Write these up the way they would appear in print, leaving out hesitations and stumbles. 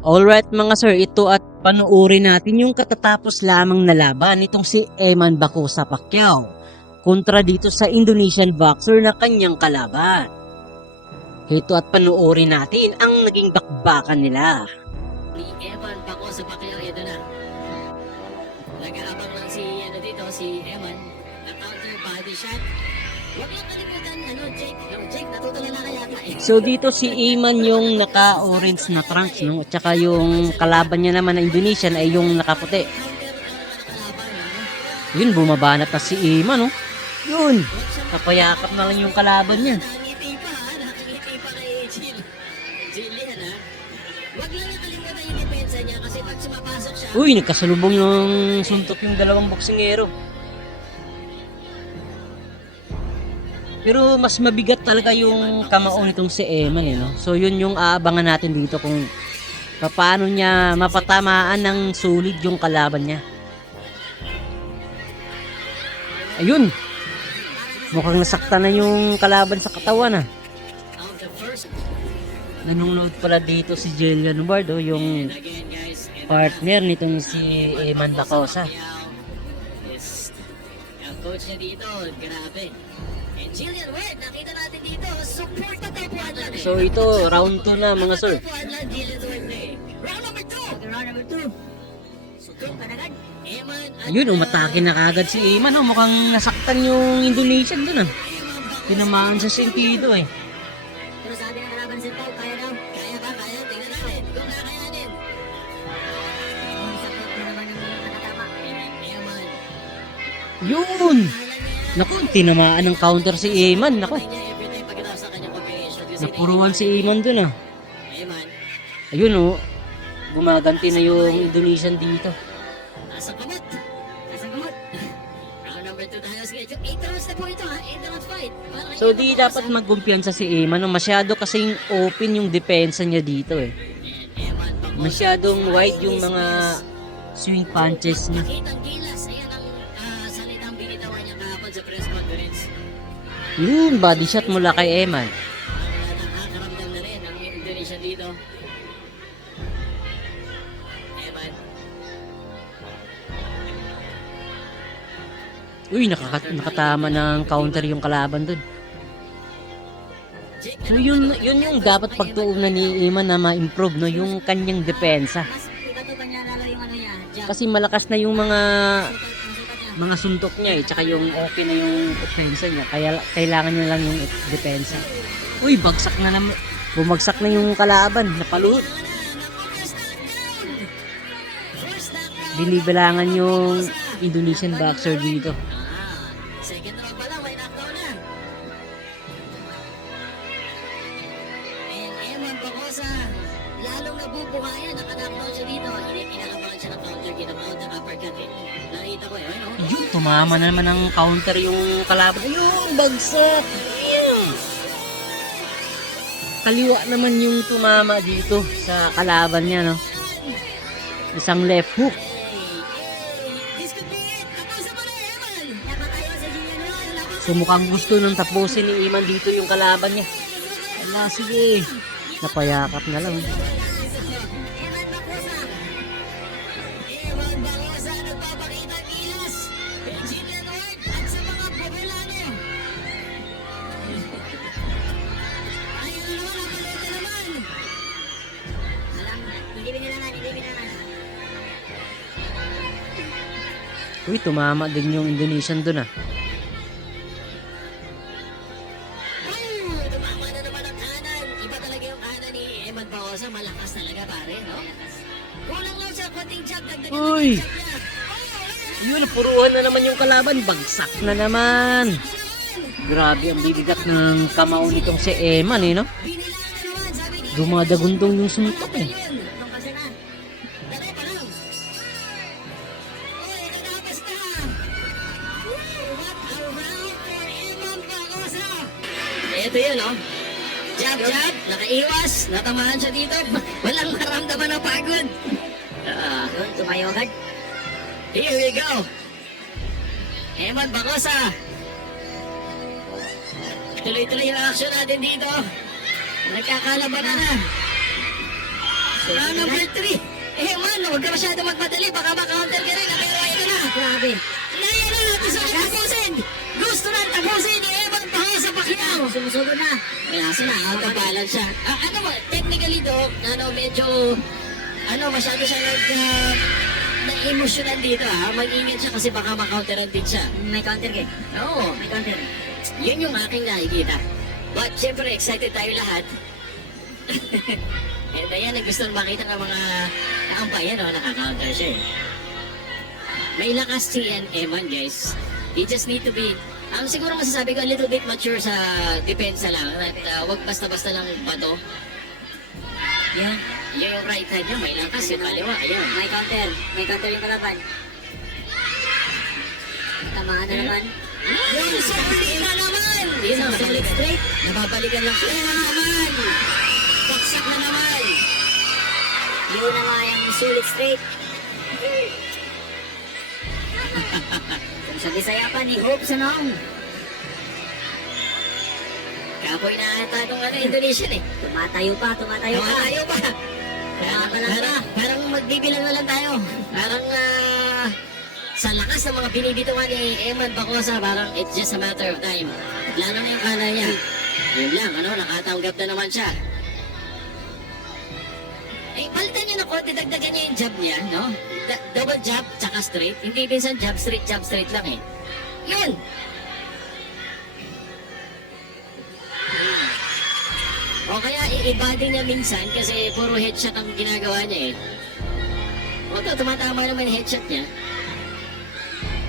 Alright mga sir, ito at panuorin natin yung katatapos lamang na laban nitong si Eman Bacosa Pacquiao kontra dito sa Indonesian boxer na kanyang kalaban. Ito at panuorin natin ang naging bakbakan nila. Ni Eman Bacosa Pacquiao, ito na. Nag-aabang lang si Eman. Na-counter body shot. Huwag lang kalimutan, Jake, natutulala ka yata eh. So dito si Eman yung naka-orange na trunks, no? At saka yung kalaban niya naman na Indonesian ay yung nakaputi. Yun, bumabanat na si Eman, no? Yun, napayakap na lang yung kalaban niya. Nakangiti pa kay Jillian, ha? Huwag lang nakalimutan yung depensa niya kasi pag sumapasok siya, Uy, nagkasalubong yung suntok yung dalawang boksingero. Pero mas mabigat talaga yung kamao nitong si Eman, eh, no? So yun yung aabangan natin dito kung paano niya mapatamaan ng sulit yung kalaban niya. Ayun, mukhang nasaktan na yung kalaban sa katawan, ah. out the first. Nanonood pala dito si Jillian Ward, oh, yung Again, guys, ito partner nitong si Eman Bacosa. Yes. Ang coach niya dito, grabe. And Jillian Ward, nakita natin dito, support na tapuan lang eh. So ito, round 2 na mga sir. Tapuan lang, Jillian Ward na eh. Round number 2! Okay, round number 2. Support pa agad. Eman at Ayun, umatake na kagad si Eman, oh. Mukhang nasaktan yung Indonesian dun, ah. Eman Bacosa. Tinamaan sa sentido, eh. Pero sabi ng kalaban si Pau, kaya daw. Kaya ba? Kaya? Tingnan natin. Kung kakayanin. Yung support mo naman yung nakatama. Eman. Yun! Naku, tinamaan ng counter si Eman. Naku, Everytime pagkatapos sa kanyang combination. Kasi napuruan si Eman dun, ah. Eman, Ayun, oh. Gumaganti na yung Indonesian dito. nasa kamot. Nasa kamot. Round number 2 tayo. Sige, 8 rounds na po ito ha. 8 rounds fight. Para So, kay di Eman dapat Bacosa. magkumpiyansa si Eman, no? Masyado kasing open yung depensa niya dito, eh. And Eman Bacosa. Masyadong wide yung mga swing punches niya. Nakitang gilas. Ayan ang salitang binitawan niya kahapon sa press conference. Yun, body shot mula kay Eman. Nakakaramdam na rin ang Indonesia dito. Eman. Uy, nakatama ng counter yung kalaban dun. Jake, So, yun yung dapat pagtuunan ni Eman na ma-improve, no? Yung kanyang depensa. mas ikatupan niya lalo yung ano niya. Jab. Kasi malakas na yung mga Ang sukat niya. suntok niya, eh. Tsaka yung open na yung depensa niya. Kaya kailangan niya lang yung depensa. Uy, bagsak na naman. Bumagsak na yung kalaban. Napaluhot. First knockdown. Binibilangan yung Indonesian boxer dito. Second round pa lang, may knockdown na. And Eman Bacosa, lalong nabubuhayan, naka-knockdown siya dito. Inalabangan siya ng counter, ginamount ng uppercut eh. Nakita ko eh, ano? Ayun, tumama na naman ng counter yung kalaban. Ayun, bagsak. Ayun. Kaliwa naman yung tumama dito sa kalaban niya, no? Isang left hook. This could be it. Tapusin mo na, Eman. Napatayo sa Jillian Ward. So mukhang gusto nang tapusin ni Eman dito yung kalaban niya. Ala, sige. Napayakap na lang. Eman Bacosa. Eman Bacosa, nagpapakita ng ilas. Kay Jillian Ward at sa mga Pobelano. Ayun naman, nakalita naman. Alam, hindi binilangan. Uy, tumama din yung Indonesian dun, ah. Tumama na naman ang kanan. Iba talaga yung kanan ni Eman Bacosa. Malakas talaga, pare, no? Kulang lang siya, konting jab. Dagdagan lang Uy! yung jab niya. Ayun, napuruan na naman yung kalaban. Bagsak na naman. Grabe ang bibigat ng kamao nitong si Eman, eh, no? Binilangan naman, sabi ni Dumadagundong yung suntok, eh. Itong kasi na. Dali pa lang. Uy, natapos na. What a round for Eman Bacosa. Ito yun, no? Jab, nakaiwas, natamaan siya dito. Walang maramdaman ng pagod. Yun, tumayo agad. Here we go. Eman Bacosa. Tuloy-tuloy yung action natin dito. Nagkakalaban na. Round number 3. Eh man, huwag ka masyado magmadali. Baka maka-counter ka rin. Pero ito na. Grabe. Naya na. Gusto na tapusin. Gusto na tapusin ni Eman Bacosa Pacquiao. Sumusugod na. Kaso na, out of balance siya. Ano mo, technically do, medyo, masyado siya na-emotional dito Mag-ingat siya kasi baka makounteran din siya. May counter ka. Oo, May counter. yun yung aking nakikita. But syempre, excited tayo lahat. And ayan, gusto makita ng mga kaampayan, nakaka-counter siya eh. May lakas si Eman, guys. He just need to be, ang siguro masasabi ko, a little bit mature sa depensa lang. At wag basta-basta lang bato. Yan. Yung right hand niya, may lakas. Yung kaliwa, ayan. May counter. May counter yung kalaban. Tamaan na naman. Yung solid na naman! Yun ang solid straight. Nababalikan lang siya. Yan na naman! Paksak na naman! Yun na nga yung sulit straight. Kung sa Bisaya pa ni Hope Sanong. Kapoy na ata nung Indonesian eh. Tumatayo pa. Tayo pa! Parang magbibilang na lang tayo. Parang sa lakas ng mga binibitawan ni Eman Bacosa, parang it's just a matter of time. Lalo na yung kanan niya. Yun lang, nakatanggap na naman siya. Eh, palitan niya na konti, dagdagan niya yung jab niya, no? Double jab, tsaka straight. Hindi minsan jab, straight lang eh. Yun! O kaya i-body niya minsan kasi puro headshot ang ginagawa niya eh. O ito, tumatama naman yung headshot niya.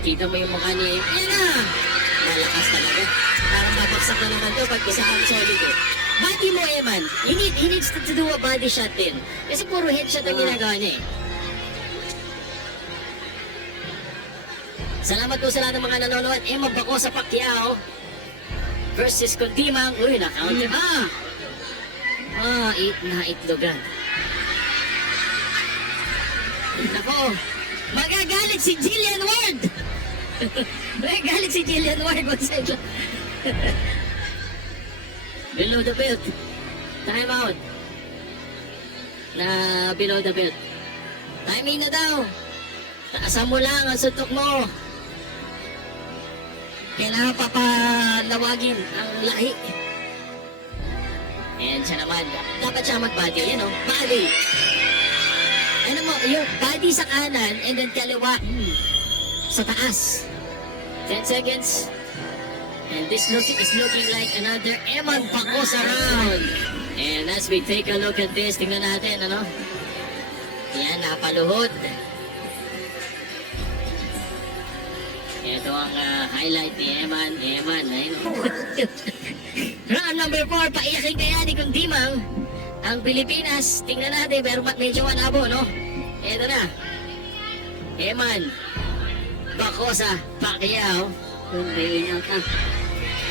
Kita mo yung mukha niya. Yan na! Malakas talaga. Parang babaksak na naman to pag isa kang solid eh. Body mo, Eman. He needs to do a body shot din. Kasi puro headshot ang ginagawa niya eh. Salamat po sa lahat ng mga nanonood. Eman Bacosa Pacquiao versus Kundimang. Uy, na-counter. Itlogan. Nako, magagalit si Jillian Ward. Magagalit si Jillian Ward. Below the belt. Time out. Below the belt. Timing na daw. Taasan mo lang ang suntok mo. Kailangan papalawagin ang lahi. And siya naman, dapat siya mag-body, body. Ano mo, yung body sa kanan and then kaliwa sa taas. 10 seconds. And this is looking like another Eman Bacosa round. And as we take a look at this, tingnan natin, Yan, napaluhod. Ito ang highlight ni Eman, ayun. Round number 4, paiyakin kaya ni Kundimang ang Pilipinas. Tingnan natin, pero medyo malabo, no? Ito na. Eman Bacosa Pacquiao. Good in out na.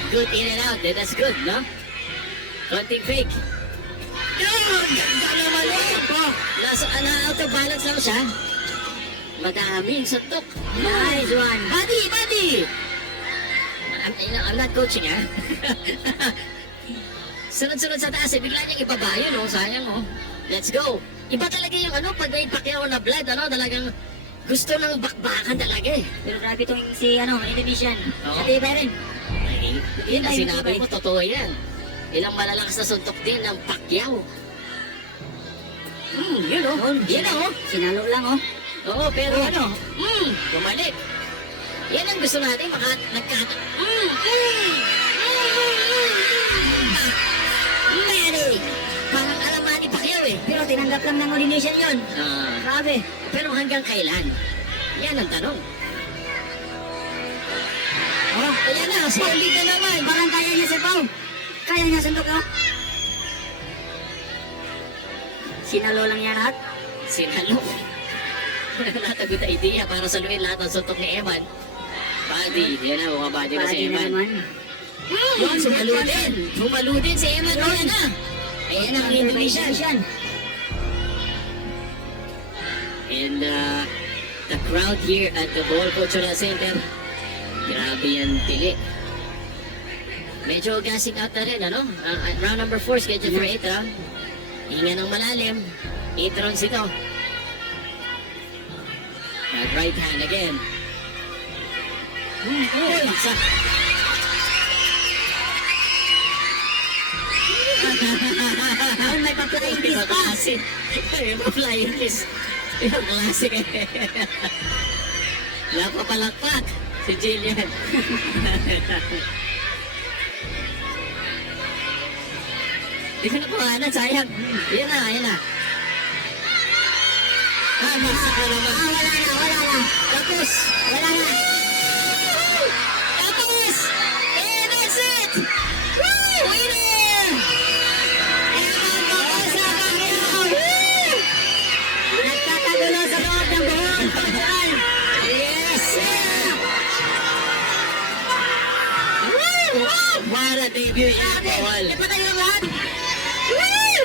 Good in and out. That's good, no? Konting fake. Yun! Ganda naman yun! Out of balance lang siya. Madaming suntok. Nice one. Body! I'm not coaching, ha? Sunod-sunod sa taas, bigla niyang ibaba yun, sayang, Let's go. Iba talaga yung pag may Pacquiao na blood, talagang gusto ng bakbakan talaga eh. Pero grabe itong si Indonesian. Oo. Sa tiba rin. Yun ang sinabi mo, totoo yan. Ilang malalakas na suntok din ng Pacquiao. Yun Yan Sinalo lang Oo, pero bumalik. Yan ang gusto natin, Manny! Parang alaman ni Pacquiao eh. Pero tinanggap lang ng Indonesian yun. Grabe. Pero hanggang kailan? Yan ang tanong. Ayan na, solid na naman. Parang kaya niya si Pao. Kaya niya sundok Sinalo lang yan lahat. Sinalo. Natagod na idea para saluhin lahat ng suntok ni Eman. Body. Yan na, mga body na si Body na Eman. naman. Yun, sumaludin. Sumaludin si Eman. Ayan na. Ayan ang Indonesian. And the crowd here at the Bohol Cultural Center, grabe yan tili. Medyo gassing out na rin, round number 4, schedule for 8, Hinga ng malalim. 8 rounds ito. That right hand again. Baksa. Ay, may pa-flying kiss Ibang pa. klase. Ibang flying kiss. Ibang klase kayo. Wala pa palakpak. Si Jillian. Di ko nakuhanan, sayang. Yan na, yan na. Baksa ka naman. Wala na. Tapos. Wala na. Tapos. And that's it. Woo! Winner! Eman Bacosa Pacquiao. Nagtatagulo sa loob ng buhok. Yes! Woo! What a debut yan, Paul. Di pa tayo lahat. Woo!